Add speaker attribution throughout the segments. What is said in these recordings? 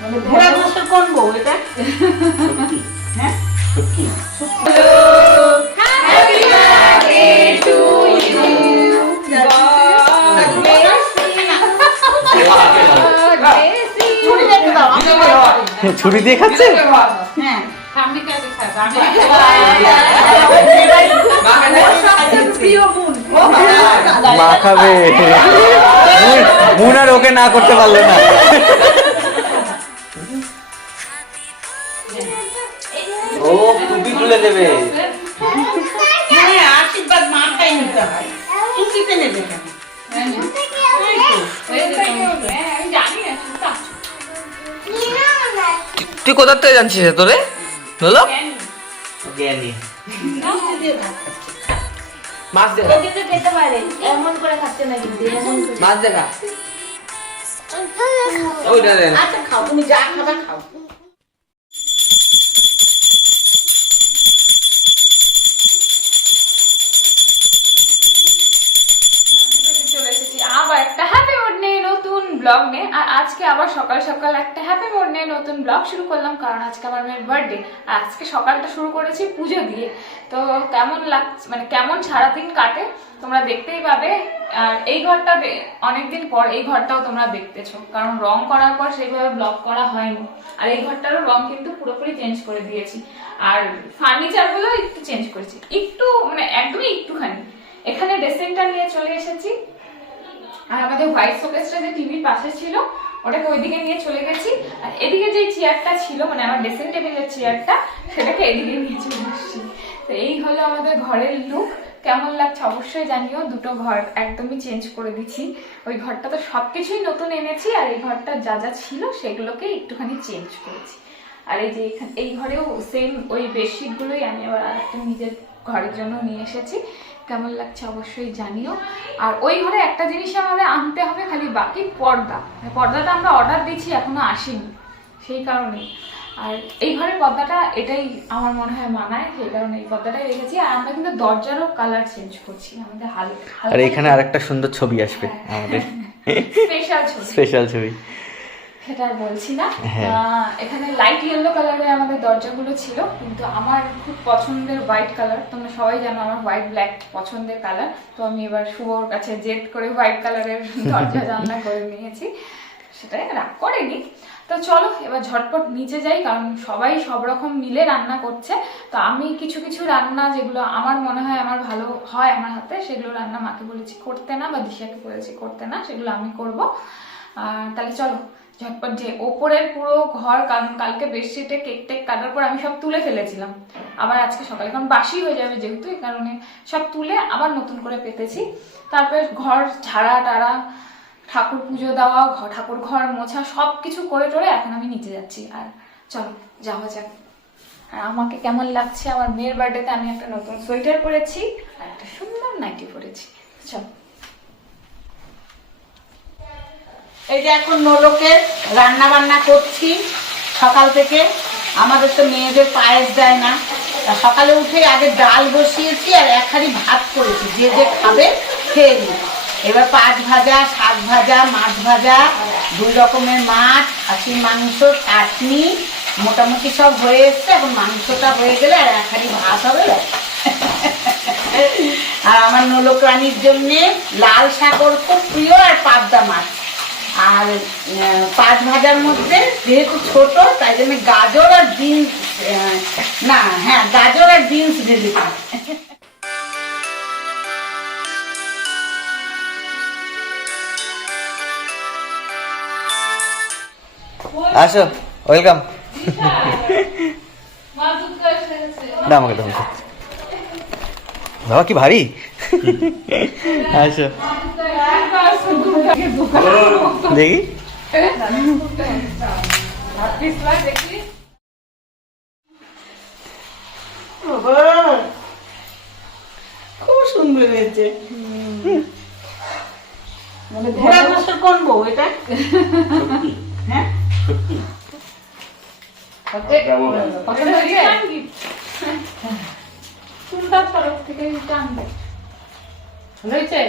Speaker 1: মানে ঘোড়া বছর কোন বউ এটা? হ্যাঁ? ছুরি
Speaker 2: দিয়ে খাচ্ছে?
Speaker 1: হ্যাঁ।
Speaker 2: মা খাবে মুন- মুন আর ওকে না করতে পারল না। ও টুপি খুলে দেবে।
Speaker 1: আশীর্বাদ মাথায় নিতে হয়। টুকিতে নেবে
Speaker 3: তুই কোথার থেকে জানছিস তোরে? বলো।
Speaker 2: জ্ঞানী।
Speaker 3: মাছ দেখা।
Speaker 4: ওকে খেতে পারে। এমন করে খাচ্ছে না কিন্তু এমন করে।
Speaker 3: মাছ দেখা। ওইটা দেন
Speaker 1: আচ্ছা খাও। তুমি যা খাবা খাও।
Speaker 5: ব্লগ নিয়ে। আর আজকে আবার সকাল সকাল একটা হ্যাপি মোড নিয়ে নতুন ব্লগ শুরু করলাম, কারণ আজকে আমার মেয়ের বার্থডে আর আজকে সকালটা শুরু করেছি পুজো দিয়ে। তো কেমন লাগছে মানে কেমন সারাদিন কাটে তোমরা দেখতেই পাবে। আর এই ঘরটা অনেকদিন পর এই ঘরটাও তোমরা দেখতেছো। কারণ রং করার পর সেইভাবে ব্লগ করা হয়নি। আর এই ঘরটারও রং কিন্তু পুরোপুরি চেঞ্জ করে দিয়েছি। আর ফার্নিচারগুলো একটু চেঞ্জ করেছি। একটু মানে একদমই একটুখানি। এখানে ড্রেসিংটা নিয়ে চলে এসেছি। আর আমাদের হোয়াইট শোকেসটা যে টিভির পাশে ছিল, ওটাকে ওইদিকে নিয়ে চলে গেছি। আর এদিকে যে চেয়ারটা ছিল মানে আমার ড্রেসিং টেবিলের চেয়ারটা সেটাকে এদিকে নিয়ে চলে আসছি। তো এই হলো আমাদের ঘরের লুক কেমন লাগছে অবশ্যই জানিও, দুটো ঘর একদমই চেঞ্জ করে দিচ্ছি। ওই ঘরটা তো সব কিছুই নতুন এনেছি, আর এই ঘরটা যা যা ছিল সেগুলোকে একটুখানি চেঞ্জ করেছি। আর এই যে এই ঘরেও সেম ওই বেডশিটগুলোই আমি আবার আর একটা নিজের ঘরের জন্য নিয়ে এসেছি। কেমন লাগছে অবশ্যই জানিও। আর ওই ঘরে একটা জিনিস আমাদের আনতে হবে খালি বাকি পর্দা। পর্দাটা আমরা অর্ডার দিচ্ছি এখনও আসেনি সেই কারণে আর এই ঘরের পর্দাটা এটাই আমার মনে হয় মানায় সেই কারণে এই পর্দাটাই রেখেছি। আর আমরা কিন্তু দরজারও কালার চেঞ্জ করছি আমাদের হালকা
Speaker 2: আর এখানে আরেকটা সুন্দর ছবি আসবে আমাদের।
Speaker 5: স্পেশাল ছবি।
Speaker 2: স্পেশাল ছবি।
Speaker 5: সেটা আর বলছি না।
Speaker 2: হ্যাঁ।
Speaker 5: এখানে লাইট ইয়েলো কালারের আমাদের দরজাগুলো ছিল কিন্তু আমার খুব পছন্দের হোয়াইট কালার তোমরা সবাই জানো আমার হোয়াইট ব্ল্যাক পছন্দের কালার তো আমি এবার শুভর কাছে জেদ করে হোয়াইট কালারের দরজা জানলা করে নিয়েছি সেটাই রাগ করেনি। তো চলো এবার ঝটপট নিচে যাই কারণ সবাই সব রকম মিলে রান্না করছে। তো আমি কিছু কিছু রান্না যেগুলো আমার মনে হয় আমার ভালো হয় আমার হাতে সেগুলো রান্না মাকে বলেছি করতে না বা দিশাকে বলেছি করতে না সেগুলো আমি করব। আর তাহলে চলো ঝটপট যে ওপরের পুরো ঘর কারণ কালকে বেডশিটে কেক টেক কাটার পর আমি সব তুলে ফেলেছিলাম। আবার আজকে সকালে, কারণ বাসি হয়ে যাবে যেহেতু এই কারণে সব তুলে আবার নতুন করে পেতেছি। তারপরে ঘর ঝাড়া টাড়া, ঠাকুর পুজো দেওয়া ঘর ঠাকুর ঘর মোছা সব কিছু করে টোরে এখন আমি নিচে যাচ্ছি। আর চলো, যাওয়া যাক। আর আমাকে কেমন লাগছে আমার মেয়ের বার্থডেতে আমি একটা নতুন সোয়েটার পরেছি আর একটা সুন্দর নাইটি পরেছি। চলো।
Speaker 1: এই যে এখন নোলকের রান্না বান্না করছি সকাল থেকে। আমাদের তো মেয়েদের পায়েস দেয় না। তা সকালে উঠে আগে ডাল বসিয়েছি আর এক হাঁড়ি ভাত করেছি। যে যে খাবে খেয়ে নিই এবার পাঁচ ভাজা, শাক ভাজা, মাছ ভাজা, দুই রকমের মাছ, খাসির মাংস, চাটনি, মোটামুটি সব হয়ে এসছে। এখন মাংসটা হয়ে গেলে আর এক হাঁড়ি ভাত হবে আর আমার নোলক রানীর জন্যে লাল সাগর খুব প্রিয় আর পাবদা মাছ। আর পাঁচ ভাজার মধ্যে যেহেতু ছোট তাই জন্য গাজর আর বিনস না হ্যাঁ গাজর আর বিনস ভেজে দিই।
Speaker 2: আসো ওয়েলকাম না আমাকে দাও বাবা কি ভারী। আসো। দেখি।
Speaker 1: খুব সুন্দর হয়েছে। মানে ঘোড়া কোন বউ এটা? হ্যাঁ?
Speaker 5: পছন্দ হয়েছে তরফ থেকে টানবে
Speaker 1: হয়েছে?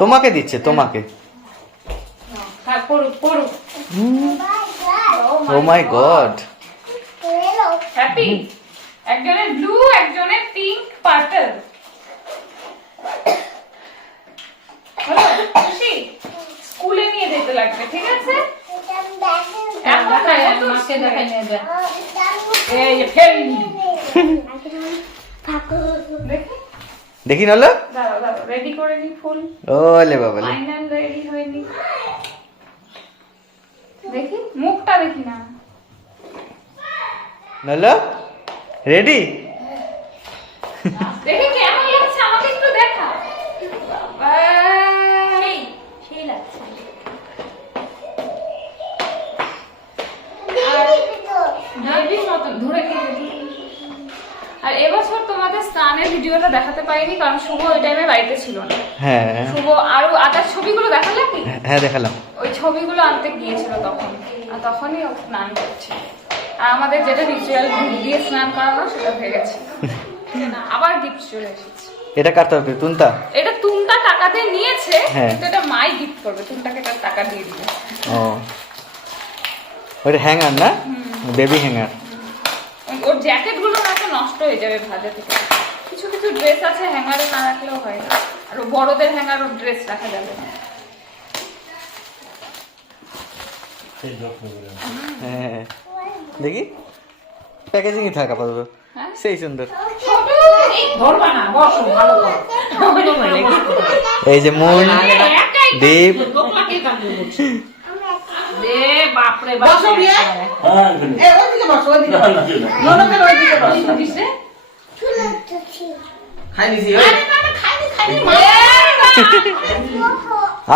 Speaker 2: তোমাকে দিচ্ছে তোমাকে। ও মাই গড
Speaker 5: হ্যাপি একজনের ব্লু একজনের পিঙ্ক পার্পল খুশি? স্কুলে নিয়ে যেতে লাগবে ঠিক আছে?
Speaker 1: এই যে ফেলনি
Speaker 5: দেখি।
Speaker 2: দেখি
Speaker 5: দাঁড়াও রেডি করে নি ফুল
Speaker 2: ওলে বাবালে।
Speaker 5: ফাইনাল রেডি হয়নি দেখি মুখটা দেখি না।
Speaker 2: নলো রেডি
Speaker 5: দেখি কেমন লাগছে আমাকে একটু দেখা বাবা
Speaker 4: সেই সেই লাগছে
Speaker 5: বেবির মতন ধরে নিয়ে যেতে। আর এবছর তোমাদের স্নানের ভিডিওটা দেখাতে পারিনি কারণ শুভ ওই টাইমে বাড়িতে ছিল না।
Speaker 2: হ্যাঁ
Speaker 5: শুভ আরও আদার ছবিগুলো দেখালে কি?
Speaker 2: হ্যাঁ দেখালাম।
Speaker 5: ওই ছবিগুলো আনতে গিয়েছিল তখন আর তখনই ও স্নান করছে। আর আমাদের যেটা রিচুয়াল দিয়ে স্নান করানো সেটা হয়ে গেছে। আবার গিফট চলে এসেছে।
Speaker 2: এটা কাটতে হবে তুনতা?
Speaker 5: এটা তুমটা টাকা দিয়ে নিয়েছে
Speaker 2: হ্যাঁ।
Speaker 5: কিন্তু এটা মাই গিফট করবে তুমটাকে তার টাকা দিয়ে দিবে
Speaker 2: ও। ওটা হ্যাঙ্গার না? বেবি হ্যাঙ্গার
Speaker 5: ওর জ্যাকেটগুলো না নষ্ট হয়ে যাবে ভাজা থেকে। কিছু কিছু ড্রেস আছে হ্যাঙ্গারে না রাখলেও হয় না। আর বড়দের হ্যাঙ্গার ওর ড্রেস রাখা যাবে না।
Speaker 2: হ্যাঁ। দেখি। প্যাকেজিংই থাক আপাতত।
Speaker 5: হ্যাঁ?
Speaker 2: সেই সুন্দর। এই যে মুন
Speaker 5: একাই
Speaker 2: দীপ
Speaker 1: বলছি রে বাপ। বসো বিয়ে এ ওইদিকে বসো ওইদিকে। ননদের ওইদিকে বসো। দিছে
Speaker 3: খাই দিছি
Speaker 1: আরে না না খাইনি খাইনি মা।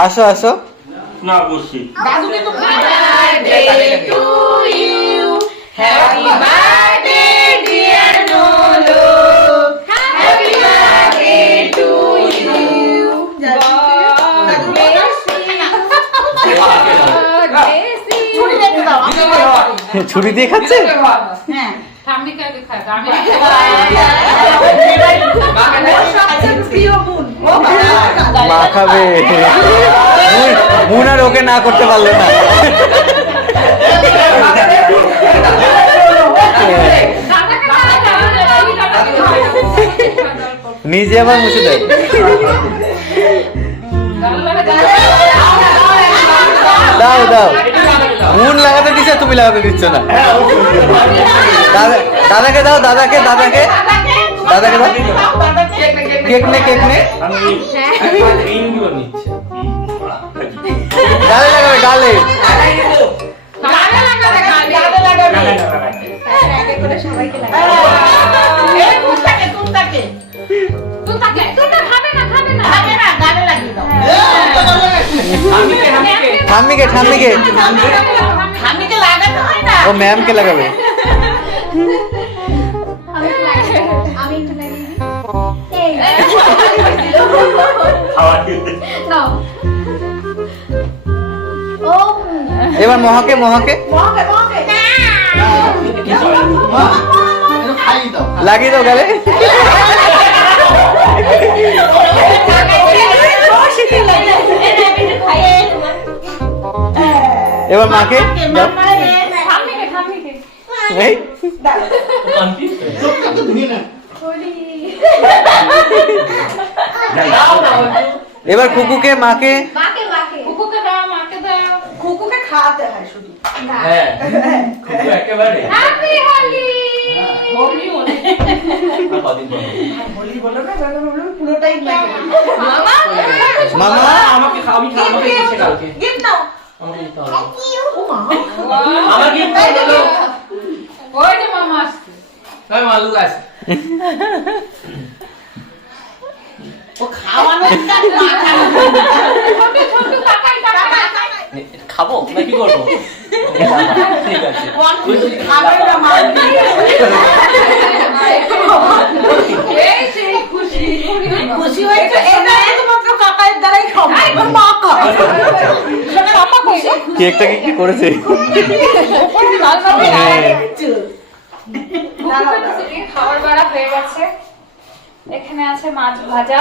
Speaker 2: আসো আসো।
Speaker 6: না বসছি।
Speaker 1: দাদুকে তো
Speaker 5: হ্যাপি বার্থডে ডিয়ার নোলো
Speaker 1: ছুরি
Speaker 2: দিয়ে খাচ্ছে
Speaker 1: হ্যাঁ।
Speaker 2: মা খাবে মুন- আর ওকে না করতে পারল না। নিজে আবার মুছে দেয় দাও দাও মুন লাগাতে দিচ্ছে তুমি লাগাতে দিচ্ছ না। দাদা দাদাকে দাও দাদাকে দাদাকে। দাদাকে দাও। কেক নে কেক নে।
Speaker 6: আমি নিচ্ছে।
Speaker 2: গালে লাগাবে গালে।
Speaker 5: খাবে না খাবে না।
Speaker 1: খাবে না, গালে লাগিয়ে দাও।
Speaker 2: ঠাম্মিকে ঠাম্মিকে
Speaker 1: স্বামীকে লাগাতে হয় না
Speaker 2: ও ম্যামকে লাগাবে
Speaker 4: আমি একটু লাগিয়ে দিই এই
Speaker 6: খাওয়া খেতে
Speaker 4: নাও ও
Speaker 2: এবার মহাকে মহাকে
Speaker 1: মহাকে, মহাকে।
Speaker 2: লাগিয়ে দাও গালে এবার মাকে এবার কুকুকে মাকে।
Speaker 4: মাকে মাকে।
Speaker 5: কুকুকে দাও মাকে দাও।
Speaker 1: কুকুকে খাওয়াতে হয় শুধু।
Speaker 3: হ্যাঁ। খুব একেবারে।
Speaker 5: হ্যাপি হোলি।
Speaker 1: বলি মনে
Speaker 3: কদিন পরে।
Speaker 1: বলি বলো না বলো বলো পুরোটাই
Speaker 5: মামা
Speaker 2: মামা।
Speaker 3: আমাকে খা- আমি খা- আমাকে কালকে।
Speaker 1: গিফট নাও
Speaker 3: আমাকে দিতে হবে।
Speaker 1: ও মা
Speaker 3: আমার gift হলো।
Speaker 5: ওই যে মামা আসছে
Speaker 3: ওই মালু গাছ।
Speaker 1: ও খাওয়ানো
Speaker 5: ছোট ছোট তাকাই তাকাই
Speaker 3: খাব না কি করব ঠিক আছে
Speaker 1: খাবে না মা
Speaker 5: এই সেই খুশি
Speaker 1: খুশি হয়েছে এটা একমাত্র কাকায়ের দ্বারাই এখন মা কর
Speaker 2: কেকটা কি কি করেছে?
Speaker 1: লাল বাবা
Speaker 2: হ্যাঁ।
Speaker 5: খাবার বাড়া হয়ে গেছে। এখানে আছে মাছ ভাজা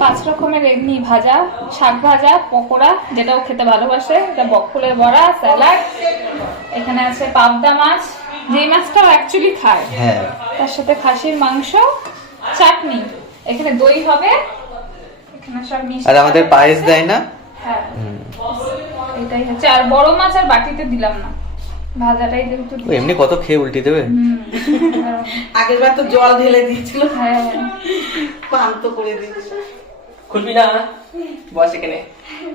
Speaker 5: পাঁচ রকমের এমনি ভাজা শাক ভাজা পকোড়া যেটাও খেতে ভালোবাসে। এটা বকফুলের বড়া স্যালাড। এখানে আছে পাবদা মাছ। যেই মাছটাও অ্যাকচুয়ালি খায়।
Speaker 2: হ্যাঁ।
Speaker 5: তার সাথে খাসির মাংস চাটনি। এখানে দই হবে। এখানে সব মিষ্টি
Speaker 2: আর আমাদের পায়েস দেয় না?
Speaker 5: হ্যাঁ। এটাই হচ্ছে। আর বড় মাছ আর বাটিতে দিলাম না। ভাজাটাই যেহেতু
Speaker 2: এমনি কত খেয়ে উল্টে দেবে।
Speaker 1: আগের বার তো জল ঢেলে দিয়েছিল।
Speaker 5: হ্যাঁ।
Speaker 1: পান্ত করে দিয়েছিল।
Speaker 3: খুলবি না? বস এখানে।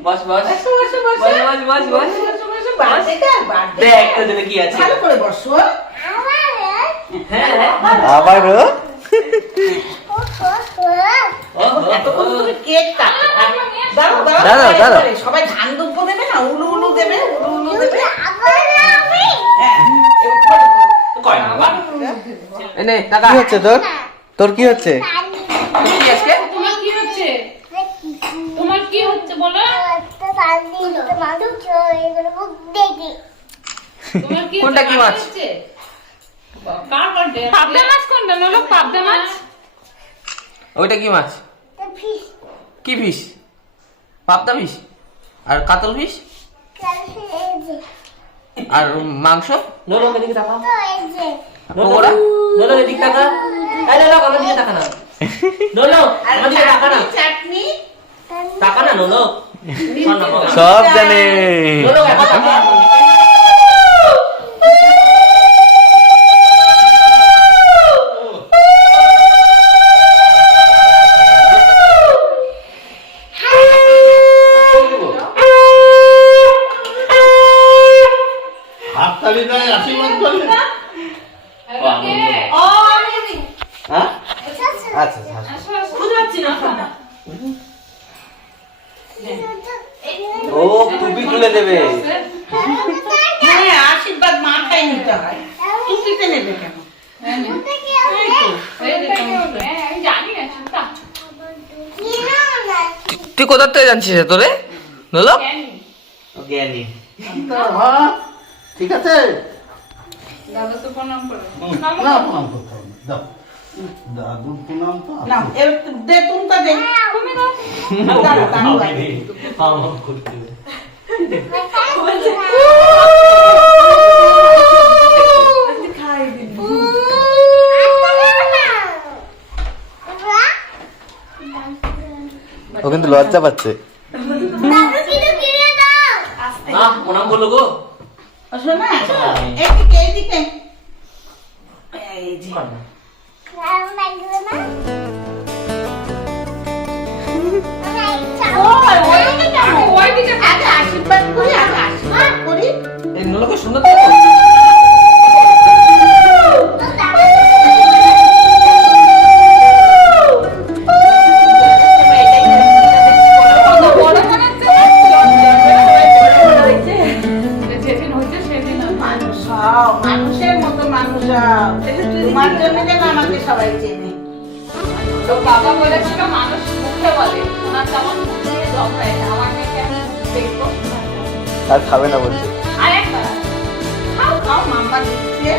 Speaker 3: বস বস।
Speaker 1: বসো, বসো, বসো।
Speaker 3: বস বস বস দেখ কি আছে?
Speaker 1: ভালো করে বসো
Speaker 2: আবারও?
Speaker 1: দাঁড়াও দাঁড়াও। সবাই ধান দুব্ব দেবে না? উলু উলু দেবে উলু উলু দেবে?
Speaker 2: কি হচ্ছে তোর? তোর কি হচ্ছে?
Speaker 5: তোমার কি হচ্ছে? তোমার কি হচ্ছে বলো?
Speaker 3: কোনটা কি মাছ।
Speaker 5: পাবদা মাছ কোনটা? নলো পাবদা মাছ?
Speaker 3: ওইটা কি মাছ? কি ফিস পাবদা ফিস আর কাতল ফিস আর মাংস? নোলো এদিকে তাকা পকোড়া নোলো এদিকে তাকা। এই নোলো আমার দিকে তাকা না। নোলো
Speaker 1: আর
Speaker 3: আমার দিকে তাকা না।
Speaker 1: চাটনি, চাটনি
Speaker 3: তাকা না নোলো।
Speaker 2: সব জানে।
Speaker 3: নোলো জানছিস তোরে? নোলো
Speaker 2: জ্ঞানী।
Speaker 6: হ্যাঁ ঠিক আছে?
Speaker 5: দাদা তো প্রণাম করে।
Speaker 6: না প্রণাম করতে হবে দাও। দাদুর প্রণাম তো
Speaker 1: না এবার দে তুমটা দে।
Speaker 5: তুমি দাও।
Speaker 1: দাঁড়াও, দাঁড়াও, আগে।
Speaker 2: ও কিন্তু লজ্জা পাচ্ছে
Speaker 3: না প্রণাম করল গো।
Speaker 1: শোনা এইদিকে এইদিকে এই যে।
Speaker 5: আমি ওই দিকে
Speaker 1: আগে আশীর্বাদ করি আগে আশীর্বাদ করি।
Speaker 3: এই নোলোকে সুন্দর
Speaker 1: সবাই চেনে।
Speaker 5: তো বাবা বলেছিল মানুষ মুখে বলে। ওনার তেমন মুখে দম না। আমার মেয়েকে আমি দেখব?
Speaker 2: আর খাবে না বলছে।
Speaker 5: আর একবার
Speaker 1: খাও খাও মাম্মা দিচ্ছে।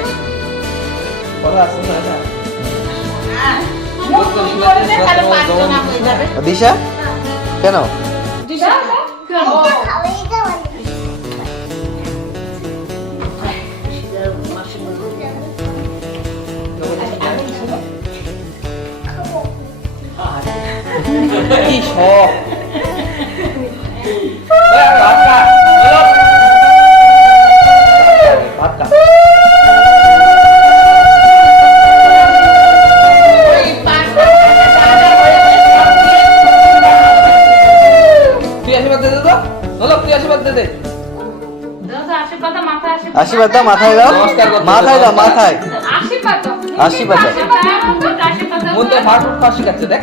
Speaker 2: দিশা? কেন?
Speaker 1: দিশা,
Speaker 3: কি শখ
Speaker 1: হয়ে
Speaker 3: আশীর্বাদ দে দে তো নোলো তুই আশীর্বাদ দে দে
Speaker 5: আশীর্বাদ দাও, মাথায়। আশীর্বাদ
Speaker 2: আশীর্বাদ দাও। মাথায় দাও মাথায়
Speaker 5: আশীর্বাদ দাও।
Speaker 2: আশীর্বাদ
Speaker 5: আশীর্বাদ দাও, আশীর্বাদ দাও।
Speaker 3: মধ্যে ফাট ফুট ফাট শিখাচ্ছে দেখ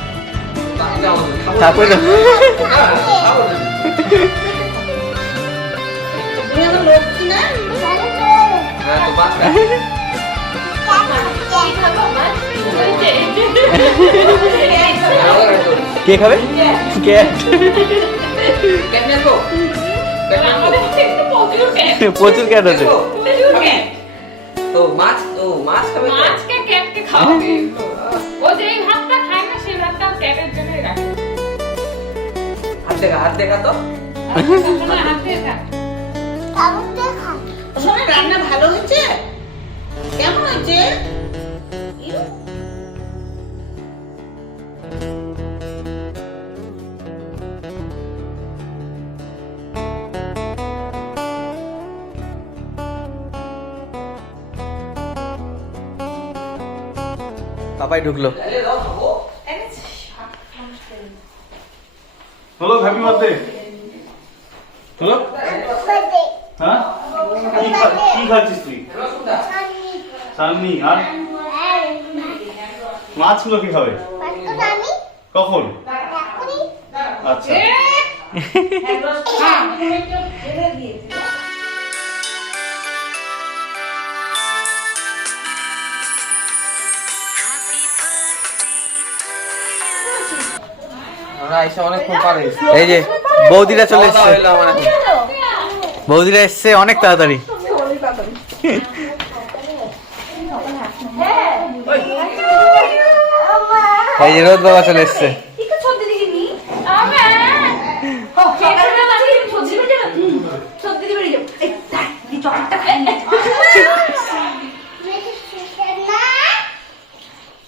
Speaker 2: তারপরে দাও।
Speaker 1: তুমি আমার লক্ষ্মী না
Speaker 3: তো বাদ
Speaker 2: কে খাবে কে?
Speaker 3: কেমনে তো
Speaker 2: প্রচুর ক্যাট আছে
Speaker 3: তো মাছ তো? মাছ খাবে দেখা হাত দেখা তো?
Speaker 1: শোনো রান্না ভালো হয়েছে? কেমন হয়েছে?
Speaker 2: পাপাই ঢুকলো
Speaker 6: হলো হ্যাপি বার্থডে হলো হ্যাঁ? কি খাচ্ছিস তুই? চাননি আর? মাছগুলো কি খাবে? কখন? আচ্ছা।
Speaker 3: পারে
Speaker 2: এই যে বৌদিরা চলে এসছে। বৌদিরা এসছে অনেক তাড়াতাড়ি। এই যে রোদ বাবা চলে এসছে।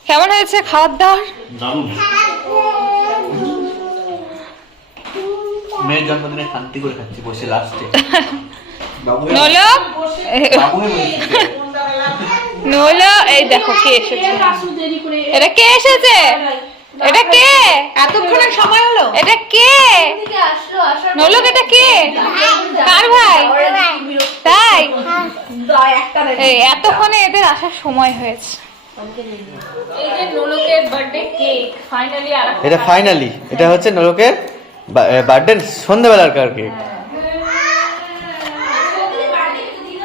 Speaker 5: কেমন হয়েছে খাওয়ার দাওয়ার?
Speaker 2: মেয়ের জন্মদিনে শান্তি করে খাচ্ছি বসে লাস্টে
Speaker 5: এই দেখো কে এসেছে। এটা কে এসেছে? এটা কে? এতক্ষণের সময় হলো। এটা কে? নোলক এটা কে? কার ভাই? তাই? এই এতক্ষণে এদের আসার সময় হয়েছে। এই যে নোলকের বার্থডে কেক ফাইনালি আর
Speaker 2: এটা ফাইনালি এটা হচ্ছে নরকের বার্থডে সন্ধ্যাবেলার কার কেক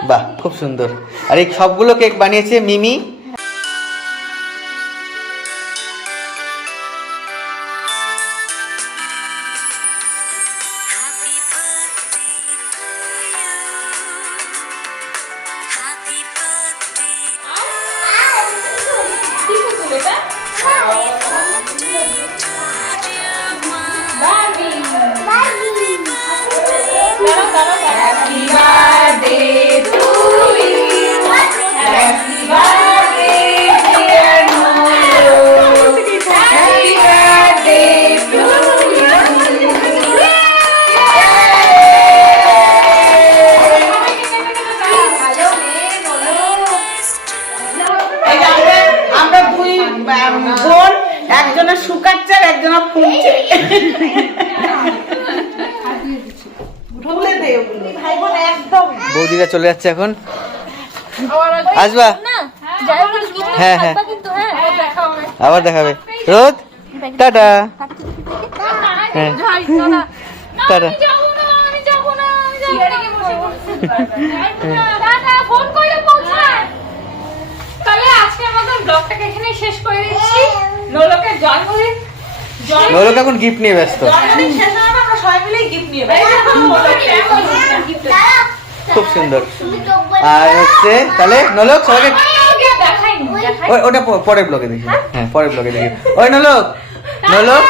Speaker 2: বাহ খুব সুন্দর। আর এই সবগুলো কেক বানিয়েছে মিমি।
Speaker 1: এই যে বোন একজনের শুকাচ্ছে আর একজনের ফুলছে ভাই বোন একদম।
Speaker 2: বৌদিরা চলে যাচ্ছে এখন। আসবা? হ্যাঁ হ্যাঁ আবার দেখাবে রোদ? টাটা। হ্যাঁ। টাটা।
Speaker 5: তাহলে আজকের মতন ব্লগটাকে এখানেই শেষ করে দিচ্ছি। নোলকের জন্মদিন জন্ম-
Speaker 2: নরক এখন গিফট নিয়ে ব্যস্ত।
Speaker 1: সবাই মিলেই গিফট নিয়ে।
Speaker 2: খুব সুন্দর। আর হচ্ছে তাহলে নলক সবাইকে ওটা পরের ব্লগে দেখি। হ্যাঁ? পরের ব্লগে দেখি। ওই নলক নলক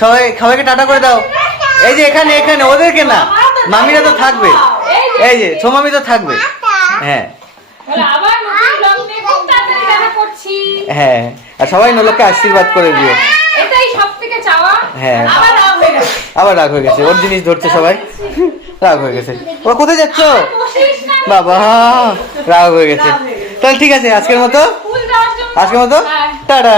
Speaker 2: সবাই সবাইকে টাটা করে দাও। এই যে এখানে এখানে ওদেরকে না মামিরা তো থাকবে। এই যে ছোমামি তো থাকবে। হ্যাঁ। হ্যাঁ আর সবাই নলককে আশীর্বাদ করে দিও। হ্যাঁ।
Speaker 1: আবার রাগ হয়ে গেছে।
Speaker 2: ওর জিনিস ধরছে সবাই। রাগ হয়ে গেছে। ওরা কোথায় যাচ্ছ? বাবা রাগ হয়ে গেছে। তাহলে ঠিক আছে আজকের মতো? আজকের মতো?
Speaker 5: হ্যাঁ।
Speaker 2: টাটা।